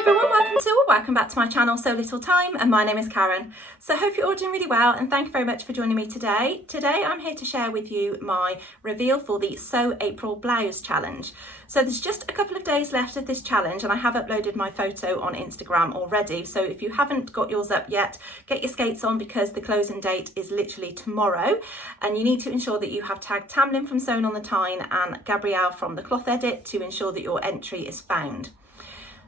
everyone, welcome back to my channel Sew Little Time, and my name is Karen. So I hope you're all doing really well, and thank you very much for joining me today. Today I'm here to share with you my reveal for the Sew April Blouse challenge. So there's just a couple of days left of this challenge, and I have uploaded my photo on Instagram already. So if you haven't got yours up yet, get your skates on because the closing date is literally tomorrow, and you need to ensure that you have tagged Tamlin from Sewn on the Tyne and Gabrielle from the Cloth Edit to ensure that your entry is found.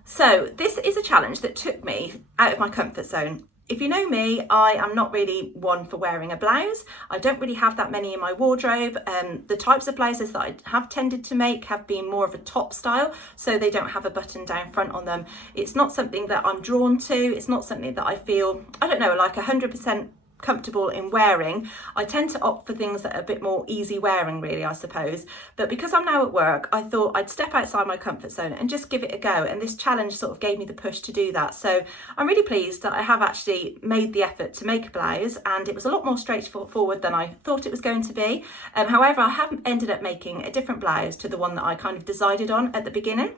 So this is a challenge that took me out of my comfort zone. If you know me, I am not really one for wearing a blouse. I don't really have that many in my wardrobe. The types of blouses that I have tended to make have been more of a top style, so they don't have a button down front on them. It's not something that I'm drawn to. It's not something that I feel, I don't know, like 100% comfortable in wearing. I tend to opt for things that are a bit more easy wearing, really, I suppose. But because I'm now at work, I thought I'd step outside my comfort zone and just give it a go, and this challenge sort of gave me the push to do that. So I'm really pleased that I have actually made the effort to make a blouse, and it was a lot more straightforward than I thought it was going to be. However, I have ended up making a different blouse to the one that I kind of decided on at the beginning.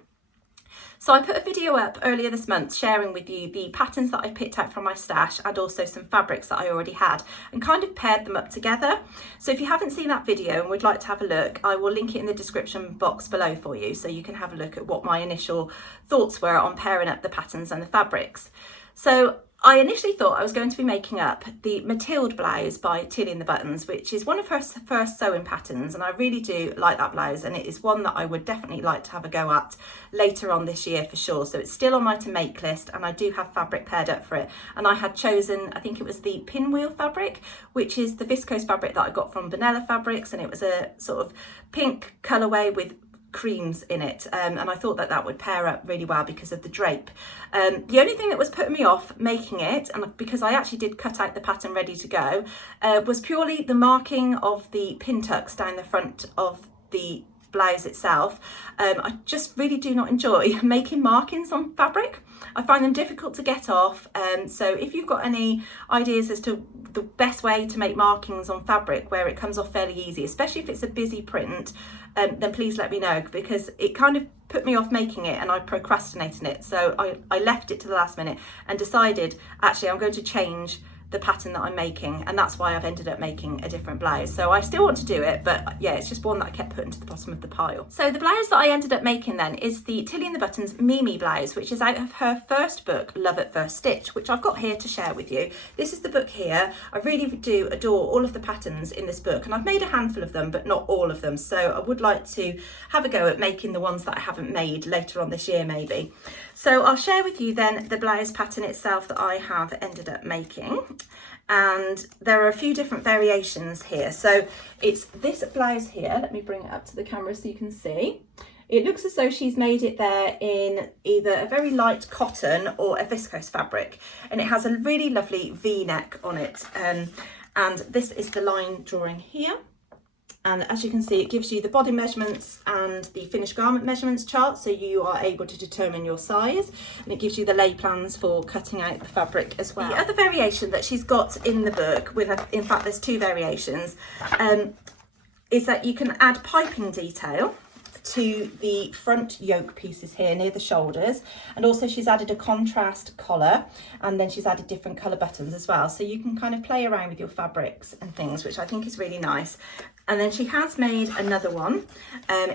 So I put a video up earlier this month sharing with you the patterns that I picked out from my stash and also some fabrics that I already had, and kind of paired them up together. So if you haven't seen that video and would like to have a look, I will link it in the description box below for you, so you can have a look at what my initial thoughts were on pairing up the patterns and the fabrics. So I initially thought I was going to be making up the Matilde blouse by Tilly and the Buttons, which is one of her first sewing patterns, and I really do like that blouse, and it is one that I would definitely like to have a go at later on this year for sure. So it's still on my to make list, and I do have fabric paired up for it. And I had chosen, I think it was the pinwheel fabric, which is the viscose fabric that I got from Vanilla Fabrics, and it was a sort of pink colourway with creams in it, and I thought that that would pair up really well because of the drape. The only thing that was putting me off making it, and because I actually did cut out the pattern ready to go, was purely the marking of the pin tucks down the front of the blouse itself. I just really do not enjoy making markings on fabric. I find them difficult to get off, so if you've got any ideas as to the best way to make markings on fabric where it comes off fairly easy, especially if it's a busy print, then please let me know, because it kind of put me off making it and I procrastinated it. So I left it to the last minute and decided, actually, I'm going to change the pattern that I'm making, and that's why I've ended up making a different blouse. So I still want to do it, but yeah, it's just one that I kept putting to the bottom of the pile. So the blouse that I ended up making then is the Tilly and the Buttons Mimi Blouse, which is out of her first book, Love at First Stitch, which I've got here to share with you. This is the book here. I really do adore all of the patterns in this book, and I've made a handful of them, but not all of them. So I would like to have a go at making the ones that I haven't made later on this year, maybe. So I'll share with you then the blouse pattern itself that I have ended up making. And there are a few different variations here. So it's this blouse here. Let me bring it up to the camera so you can see. It looks as though she's made it there in either a very light cotton or a viscose fabric, and it has a really lovely V-neck on it. And this is the line drawing here. And as you can see, it gives you the body measurements and the finished garment measurements chart, so you are able to determine your size, and it gives you the lay plans for cutting out the fabric as well. The other variation that she's got in the book, in fact there's two variations, is that you can add piping detail to the front yoke pieces here near the shoulders, and also she's added a contrast collar, and then she's added different colour buttons as well, so you can kind of play around with your fabrics and things, which I think is really nice. And then she has made another one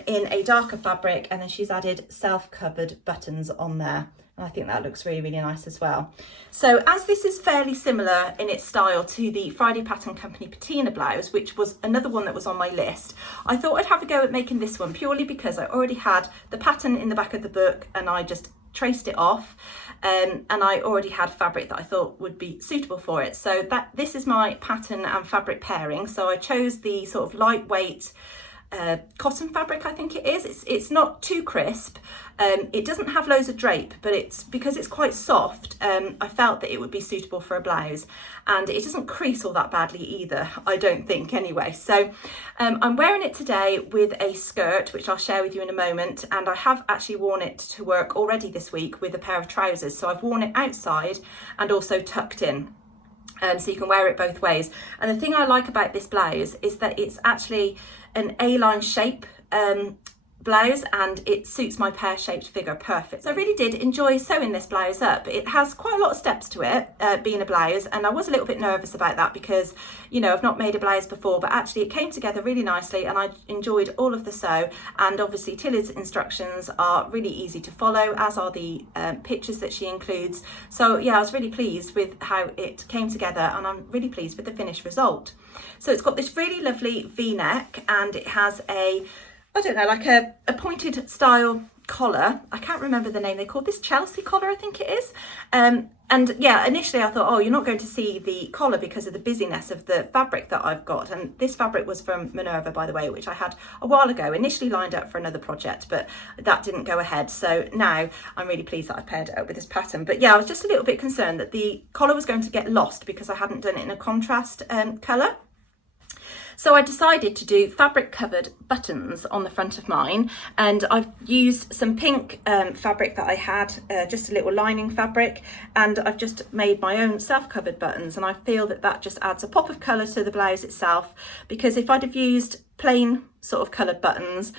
in a darker fabric, and then she's added self-covered buttons on there. And I think that looks really, really nice as well. So as this is fairly similar in its style to the Friday Pattern Company Patina blouse, which was another one that was on my list, I thought I'd have a go at making this one purely because I already had the pattern in the back of the book and I just traced it off, and I already had fabric that I thought would be suitable for it. So this is my pattern and fabric pairing. So I chose the sort of lightweight cotton fabric, I think it is. It's not too crisp. It doesn't have loads of drape, but it's because it's quite soft. I felt that it would be suitable for a blouse, and it doesn't crease all that badly either, I don't think anyway. So I'm wearing it today with a skirt, which I'll share with you in a moment, and I have actually worn it to work already this week with a pair of trousers. So I've worn it outside and also tucked in. So you can wear it both ways. And the thing I like about this blouse is that it's actually an A-line shape blouse, and it suits my pear-shaped figure perfect. So I really did enjoy sewing this blouse up. It has quite a lot of steps to it, being a blouse, and I was a little bit nervous about that because, you know, I've not made a blouse before, but actually it came together really nicely and I enjoyed all of the sew. And obviously Tilly's instructions are really easy to follow, as are the pictures that she includes. So yeah, I was really pleased with how it came together, and I'm really pleased with the finished result. So it's got this really lovely V-neck, and it has a, I don't know, like a pointed style collar. I can't remember the name. They call this Chelsea collar, I think it is. And yeah, initially I thought, oh, you're not going to see the collar because of the busyness of the fabric that I've got. And this fabric was from Minerva, by the way, which I had a while ago, initially lined up for another project, but that didn't go ahead. So now I'm really pleased that I paired it up with this pattern. But yeah, I was just a little bit concerned that the collar was going to get lost because I hadn't done it in a contrast colour. So I decided to do fabric covered buttons on the front of mine, and I've used some pink fabric that I had, just a little lining fabric, and I've just made my own self-covered buttons, and I feel that that just adds a pop of colour to the blouse itself, because if I'd have used plain sort of coloured buttons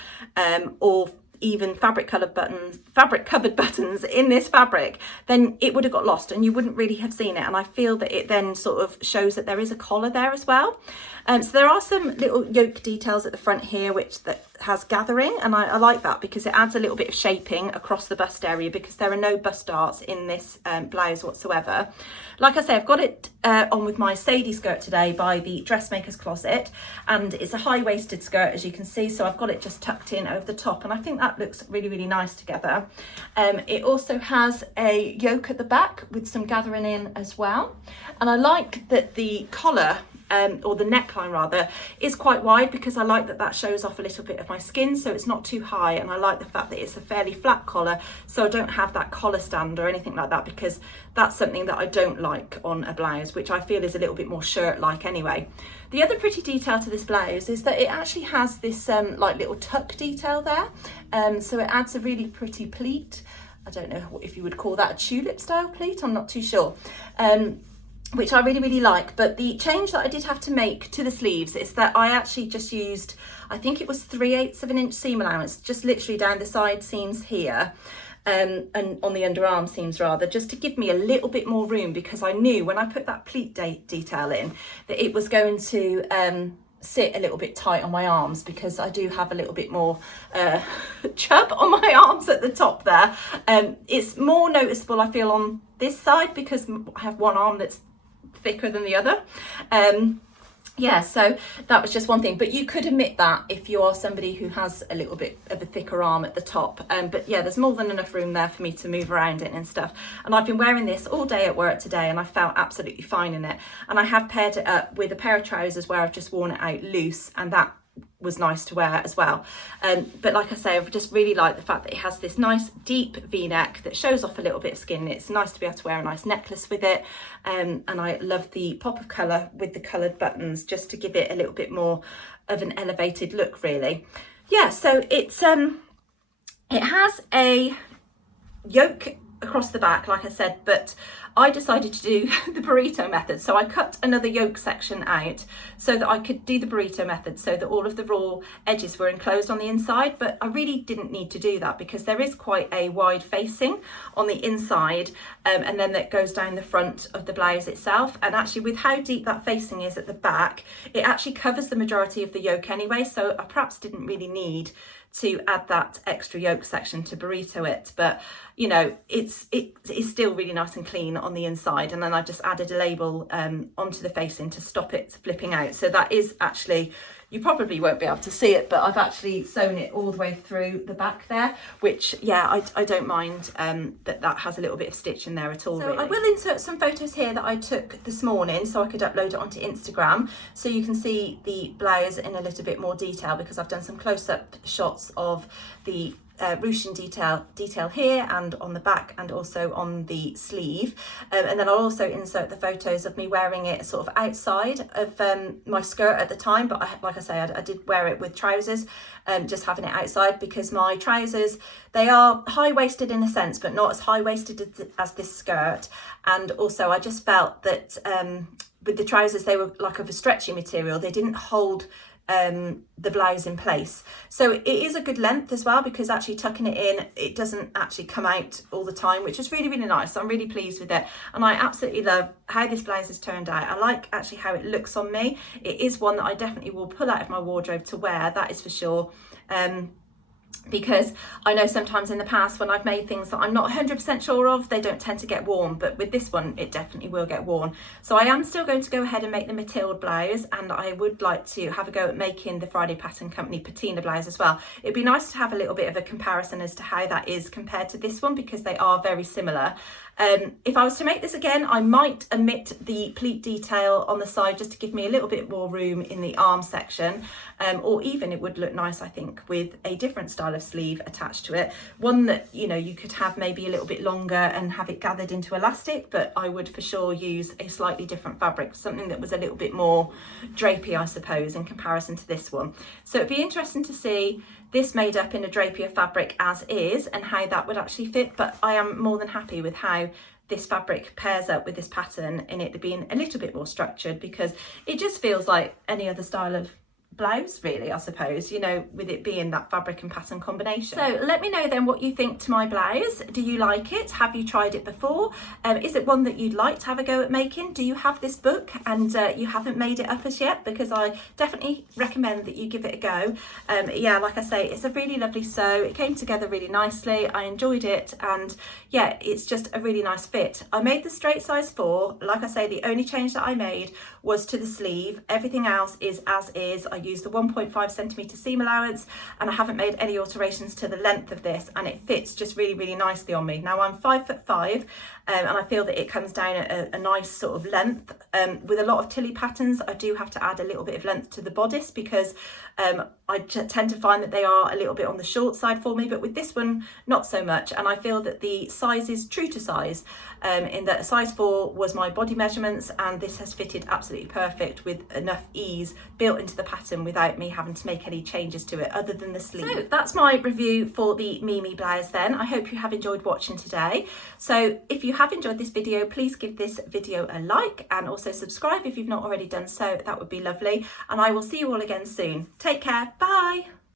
or even fabric covered buttons in this fabric, then it would have got lost and you wouldn't really have seen it. And I feel that it then sort of shows that there is a collar there as well. So there are some little yoke details at the front here that has gathering, and I like that because it adds a little bit of shaping across the bust area, because there are no bust darts in this blouse whatsoever. Like I say, I've got it on with my Sadie skirt today by the Dressmaker's Closet, and it's a high-waisted skirt, as you can see, so I've got it just tucked in over the top, and I think that looks really, really nice together. It also has a yoke at the back with some gathering in as well, and I like that the collar, or the neckline rather, is quite wide, because I like that that shows off a little bit of my skin, so it's not too high, and I like the fact that it's a fairly flat collar, so I don't have that collar stand or anything like that, because that's something that I don't like on a blouse, which I feel is a little bit more shirt-like anyway. The other pretty detail to this blouse is that it actually has this like little tuck detail there, so it adds a really pretty pleat. I don't know if you would call that a tulip style pleat, I'm not too sure. Which I really, really like. But the change that I did have to make to the sleeves is that I actually just used, I think it was 3/8 of an inch seam allowance, just literally down the side seams here, and on the underarm seams rather, just to give me a little bit more room, because I knew when I put that pleat detail in that it was going to sit a little bit tight on my arms, because I do have a little bit more chub on my arms at the top there. It's more noticeable, I feel, on this side because I have one arm that's thicker than the other. Yeah, so that was just one thing, but you could omit that if you are somebody who has a little bit of a thicker arm at the top. But yeah, there's more than enough room there for me to move around it and stuff. And I've been wearing this all day at work today, and I felt absolutely fine in it. And I have paired it up with a pair of trousers where I've just worn it out loose, and that was nice to wear as well. But like I say, I've just really liked the fact that it has this nice deep V-neck that shows off a little bit of skin. It's nice to be able to wear a nice necklace with it, and I love the pop of colour with the coloured buttons, just to give it a little bit more of an elevated look, really. Yeah, so it's it has a yoke across the back, like I said, but I decided to do the burrito method. So I cut another yoke section out so that I could do the burrito method, so that all of the raw edges were enclosed on the inside. But I really didn't need to do that, because there is quite a wide facing on the inside, and then that goes down the front of the blouse itself. And actually, with how deep that facing is at the back, it actually covers the majority of the yoke anyway, so I perhaps didn't really need to add that extra yoke section to burrito it. But you know, it is still really nice and clean on the inside. And then I just added a label onto the facing to stop it flipping out. So that is actually, you probably won't be able to see it, but I've actually sewn it all the way through the back there, which, yeah, I don't mind that has a little bit of stitch in there at all. So really, I will insert some photos here that I took this morning so I could upload it onto Instagram, so you can see the blouse in a little bit more detail, because I've done some close-up shots of the ruching detail here and on the back, and also on the sleeve, and then I'll also insert the photos of me wearing it sort of outside of my skirt at the time. But like I say, I did wear it with trousers, just having it outside, because my trousers, they are high-waisted in a sense, but not as high-waisted as this skirt. And also I just felt that with the trousers, they were like of a stretchy material, they didn't hold the blouse in place. So it is a good length as well, because actually tucking it in, it doesn't actually come out all the time, which is really, really nice. I'm really pleased with it, and I absolutely love how this blouse has turned out. I like actually how it looks on me. It is one that I definitely will pull out of my wardrobe to wear, that is for sure. Because I know sometimes in the past when I've made things that I'm not 100% sure of, they don't tend to get worn, but with this one it definitely will get worn. So I am still going to go ahead and make the Matilde blouse, and I would like to have a go at making the Friday Pattern Company patina blouse as well. It'd be nice to have a little bit of a comparison as to how that is compared to this one, because they are very similar. If I was to make this again, I might omit the pleat detail on the side just to give me a little bit more room in the arm section, or even it would look nice, I think, with a different style of sleeve attached to it. One that, you know, you could have maybe a little bit longer and have it gathered into elastic, but I would for sure use a slightly different fabric, something that was a little bit more drapey, I suppose, in comparison to this one. So it'd be interesting to see this made up in a drapier fabric as is and how that would actually fit, but I am more than happy with how this fabric pairs up with this pattern in it being a little bit more structured, because it just feels like any other style of blouse really, I suppose, you know, with it being that fabric and pattern combination. So let me know then what you think to my blouse. Do you like it? Have you tried it before? Is it one that you'd like to have a go at making? Do you have this book and you haven't made it up as yet? Because I definitely recommend that you give it a go. Yeah, like I say, it's a really lovely sew. It came together really nicely. I enjoyed it, and yeah, it's just a really nice fit. I made the straight size 4. Like I say, the only change that I made was to the sleeve. Everything else is as is. I used the 1.5 centimetre seam allowance, and I haven't made any alterations to the length of this, and it fits just really, really nicely on me. Now I'm 5'5", and I feel that it comes down at a nice sort of length. With a lot of Tilly patterns, I do have to add a little bit of length to the bodice, because I tend to find that they are a little bit on the short side for me, but with this one, not so much. And I feel that the size is true to size, in that a size 4 was my body measurements, and this has fitted absolutely perfect with enough ease built into the pattern without me having to make any changes to it other than the sleeve. So that's my review for the Mimi blouse then. I hope you have enjoyed watching today. So if you have enjoyed this video, please give this video a like, and also subscribe if you've not already done so. That would be lovely, and I will see you all again soon. Take care. Bye.